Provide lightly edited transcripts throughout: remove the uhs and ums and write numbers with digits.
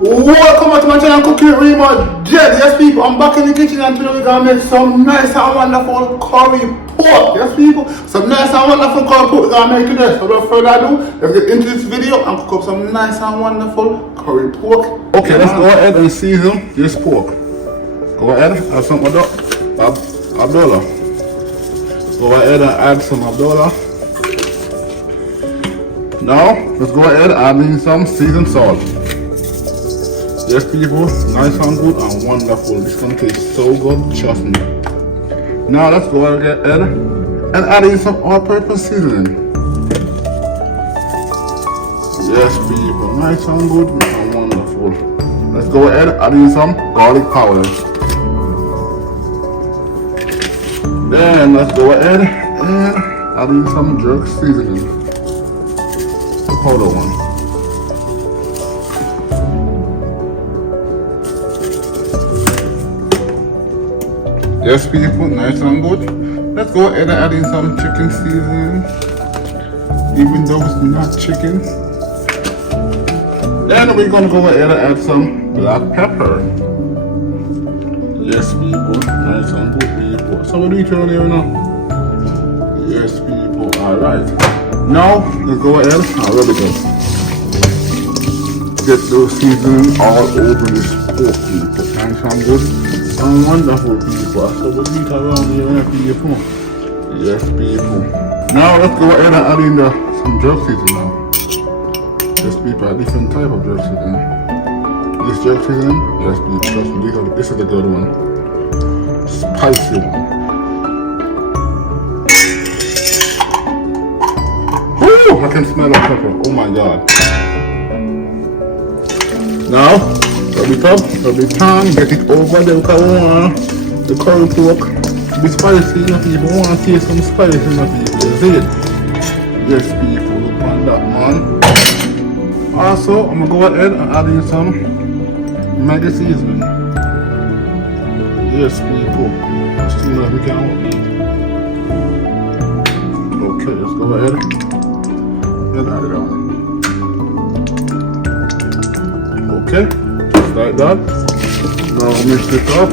Welcome to my channel Cooking Remo Jet. Yes people, I'm back in the kitchen and today we're gonna make some nice and wonderful curry pork. Yes people, some nice and wonderful curry pork we're gonna make today. So without further ado, let's get into this video and cook up some nice and wonderful curry pork. Okay, let's go ahead and season this pork. Go ahead, add some abdullah. Go ahead and add some abdullah. Now, let's go ahead and add in some seasoned salt. Yes people, nice and good and wonderful. This gonna taste so good, trust me. Now let's go ahead and add in some all-purpose seasoning. Yes people, nice and good and wonderful. Let's go ahead and add in some garlic powder. Then let's go ahead and add in some jerk seasoning. The powder one. Yes people, nice and good. Let's go ahead and add in some chicken seasoning. Even though it's not chicken. Then we're gonna go ahead and add some black pepper. Yes people, nice and good people. So what do you turn here now? Yes people, alright. Now let's go ahead and rub it up. Get those seasoning all over this pork people. Nice and good. And wonderful people. So we eat around here people. Yes people. Now let's go ahead and add in some jerk seasoning now. Yes people, a different type of jerk seasoning. This jerk seasoning, yes people, trust me, this is the good one. Spicy one. Woo! I can smell the pepper. Oh my god. Now rub it up, rub it down, get it over there because we want the curry pork to be spicy enough. People want to taste some spice enough. You see it? Yes people, look on that man. Also, I'm going to go ahead and add in some Maggi seasoning. Yes people, as soon as we can. Okay, let's go ahead and add it on. Okay. Like that. Now mix it up,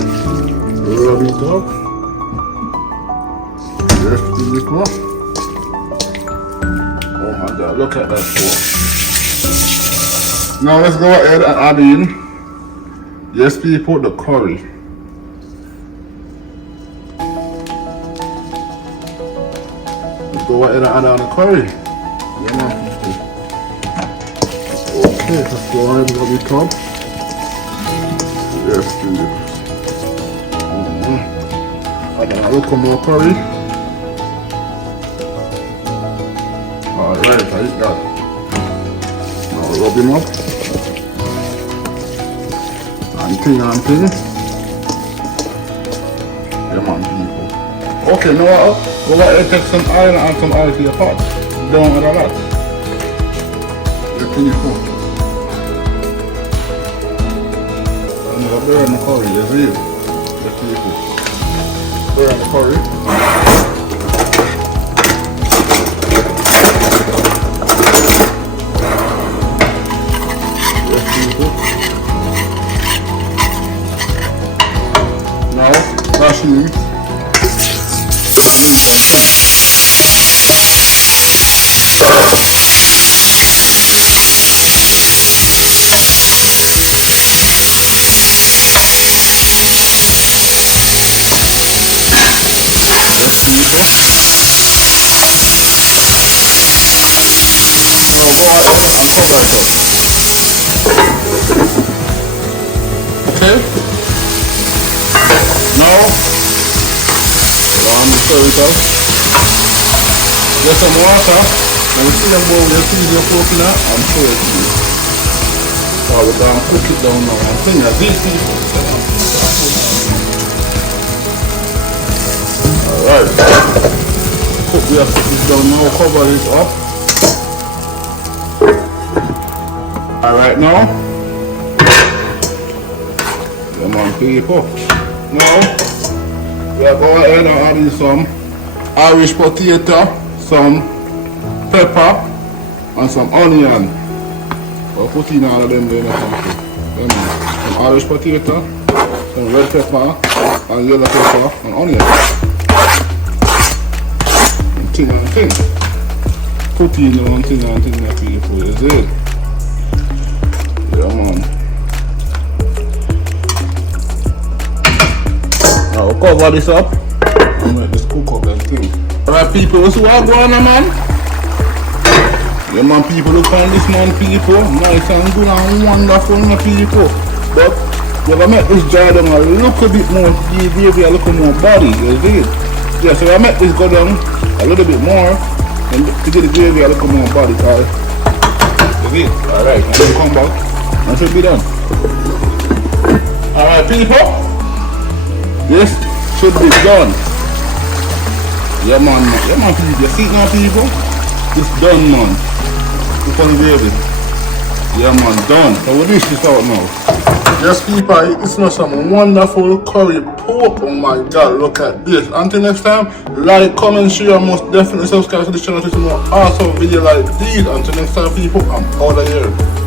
rub it up. Yes, people. Oh my god, look at that pork. Now let's go ahead and add in, yes people, the curry. Let's go ahead and add on the curry. Yeah, people. Okay, let's go ahead and rub it up. Yes, please. And a little more curry. Alright, I eat that. Now rub him up. And thing. Yeah man, people. Okay, now go ahead and take some oil and add some oil to your pot. Don't add a lot. Yeah, people. Burn the curry, yes it is. Yes people. Burn the curry. Yes people. Now, lastly, okay. Now, I'm stir it up. Get some water. When you see the bowl, you see your pork in that, I'm sure it is. So we're going to cook it down now. I'm thinking of these people. Alright. We have to put this down now, cover this up. Alright now. Come on people. Now we are going ahead and add in some Irish potato, some pepper and some onion. I'll put in all of them there. Yeah, man. Some Irish potato, some red pepper, and yellow pepper, and onion. And thing and thing. Put in one thing and thing that people, is it? Yeah, man. I'll cover this up and let this cook up and thing. Alright, people, this is what I'm going on, man. Yeah, man, people, look on this, man, people. Nice and good and wonderful, man, people. But we're gonna make this dry down a little bit more to give baby a little more body, you see? Yeah, so I make this go down a little bit more and to give the gravy a little more body, guys. You see? Alright, and then come back and should be done. Alright, people. This should be done. Yeah, man, people. You see it now, people? It's done, man. Look on the baby. Yeah, man, done. So we'll dish this out now. Yes, people, it's not some wonderful curry pork. Oh my god, look at this. Until next time, like, comment, share, most definitely subscribe to the channel to see more awesome videos like these. Until next time, people, I'm out of here.